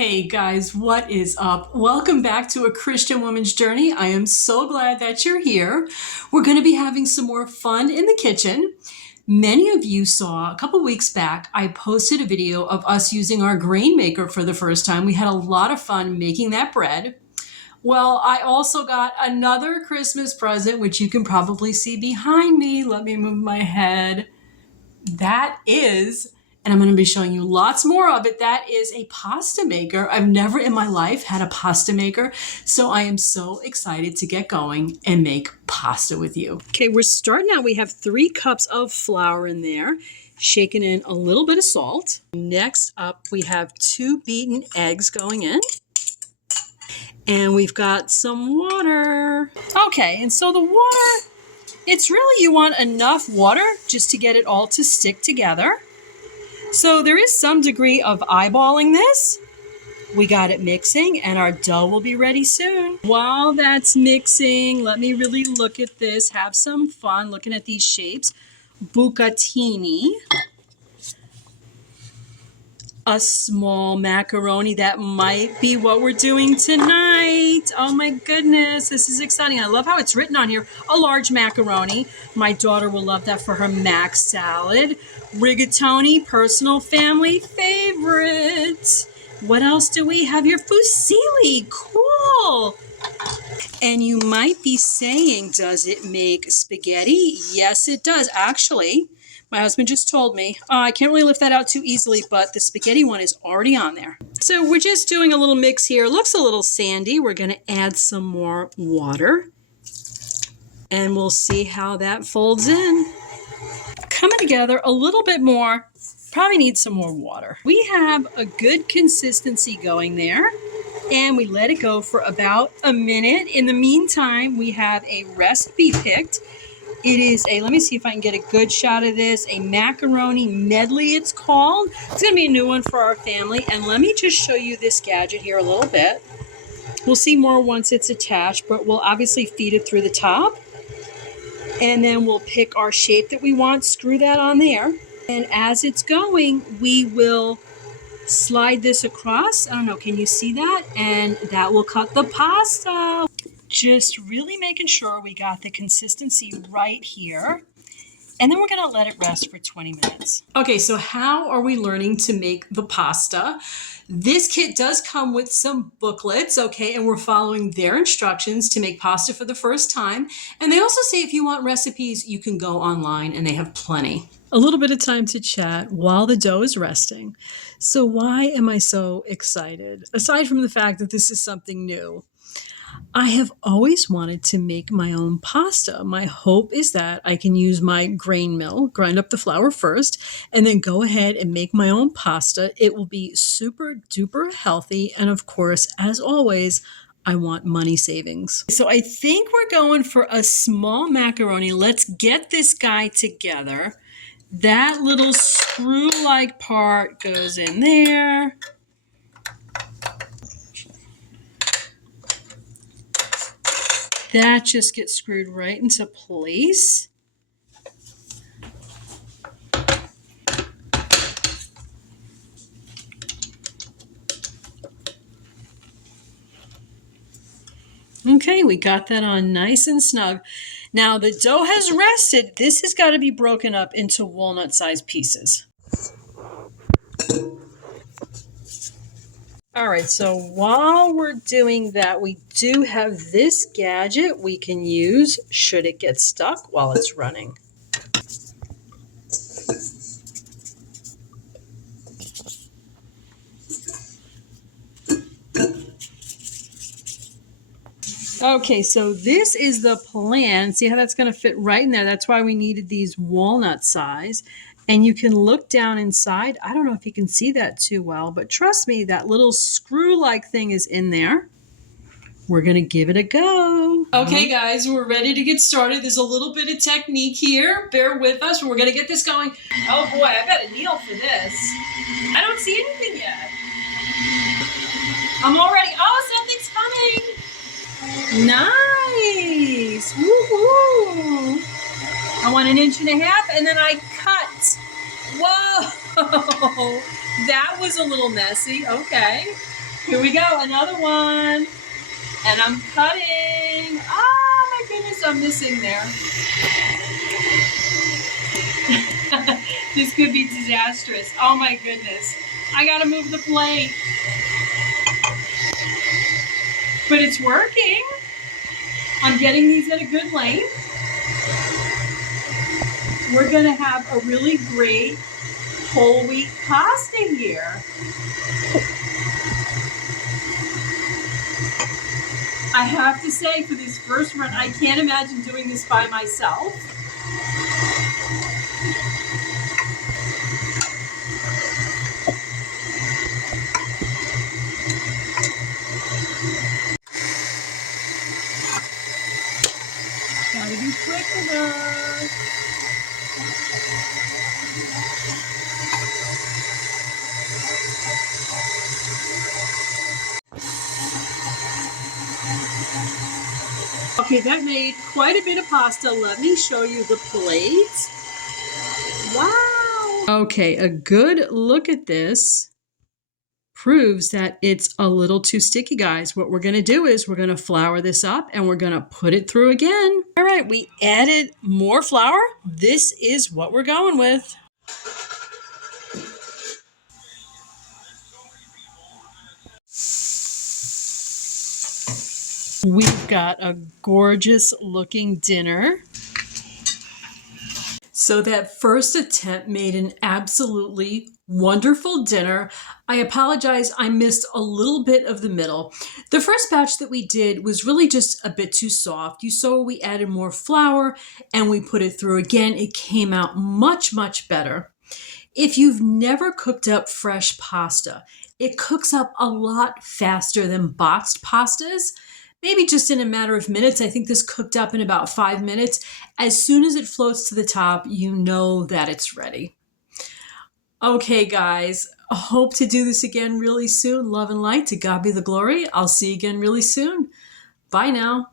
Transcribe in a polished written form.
Hey guys, what is up? Welcome back to A Christian Woman's Journey. I am so glad that you're here. We're going to be having some more fun in the kitchen. Many of you saw a couple weeks back, I posted a video of us using our grain maker for the first time. We had a lot of fun making that bread. Well, I also got another Christmas present, which you can probably see behind me. Let me move my head. That is, and I'm going to be showing you lots more of it, that is a pasta maker. I've never in my life had a pasta maker, so I am so excited to get going and make pasta with you. Okay, we're starting out. We have 3 cups of flour in there, shaken in a little bit of salt. Next up, we have 2 beaten eggs going in. And we've got some water. Okay, and so the water, it's really, you want enough water just to get it all to stick together. So there is some degree of eyeballing this. We got it mixing and our dough will be ready soon. While that's mixing, let me really look at this, have some fun looking at these shapes. Bucatini. A small macaroni. That might be what we're doing tonight. Oh my goodness, this is exciting. I love how it's written on here, a large macaroni. My daughter will love that for her mac salad. Rigatoni, personal family favorite. What else do we have here? Fusilli, cool. And you might be saying, does it make spaghetti? Yes, it does. Actually, my husband just told me, I can't really lift that out too easily, but the spaghetti one is already on there. So we're just doing a little mix here. It looks a little sandy. We're going to add some more water. And we'll see how that folds in. Coming together a little bit more. Probably need some more water. We have a good consistency going there. And we let it go for about a minute. In the meantime, we have a recipe picked. It is a, let me see if I can get a good shot of this, a macaroni medley it's called. It's going to be a new one for our family. And let me just show you this gadget here a little bit. We'll see more once it's attached, but we'll obviously feed it through the top. And then we'll pick our shape that we want, screw that on there. And as it's going, we will slide this across. I don't know, can you see that? And that will cut the pasta. Just really making sure we got the consistency right here. And then we're going to let it rest for 20 minutes. Okay, so how are we learning to make the pasta? This kit does come with some booklets, okay, and we're following their instructions to make pasta for the first time. And they also say if you want recipes, you can go online and they have plenty. A little bit of time to chat while the dough is resting. So why am I so excited? Aside from the fact that this is something new, I have always wanted to make my own pasta. My hope is that I can use my grain mill, grind up the flour first, and then go ahead and make my own pasta. It will be super duper healthy. And of course, as always, I want money savings. So I think we're going for a small macaroni. Let's get this guy together. That little screw-like part goes in there. That just gets screwed right into place. Okay, we got that on nice and snug. Now the dough has rested. This has got to be broken up into walnut-sized pieces. All right, so while we're doing that, we do have this gadget we can use should it get stuck while it's running. Okay, so this is the plan. See how that's going to fit right in there? That's why we needed these walnut size. And you can look down inside. I don't know if you can see that too well, but trust me, that little screw-like thing is in there. We're going to give it a go. Okay, guys, we're ready to get started. There's a little bit of technique here. Bear with us. We're going to get this going. Oh, boy, I've got a needle for this. I don't see anything yet. I'm already... Oh, something's coming. Nice. Woo-hoo. I want 1.5 inches, and then I cut. Whoa. That was a little messy. Okay. Here we go, another one. And I'm cutting. Oh my goodness, I'm missing there. This could be disastrous. Oh my goodness. I gotta move the plate. But it's working. I'm getting these at a good length. We're gonna have a really great whole wheat pasta here. I have to say, for this first run, I can't imagine doing this by myself. Gotta be quick enough. Okay, that made quite a bit of pasta. Let me show you the plate. Wow. Okay, a good look at this proves that it's a little too sticky, guys. What we're gonna do is we're gonna flour this up and we're gonna put it through again. All right, we added more flour. This is what we're going with. We've got a gorgeous looking dinner. So that first attempt made an absolutely wonderful dinner. I apologize, I missed a little bit of the middle. The first batch that we did was really just a bit too soft. You saw we added more flour and we put it through again. It came out much, much better. If you've never cooked up fresh pasta, it cooks up a lot faster than boxed pastas. Maybe just in a matter of minutes. I think this cooked up in about 5 minutes. As soon as it floats to the top, you know that it's ready. Okay, guys, I hope to do this again really soon. Love and light. To God be the glory. I'll see you again really soon. Bye now.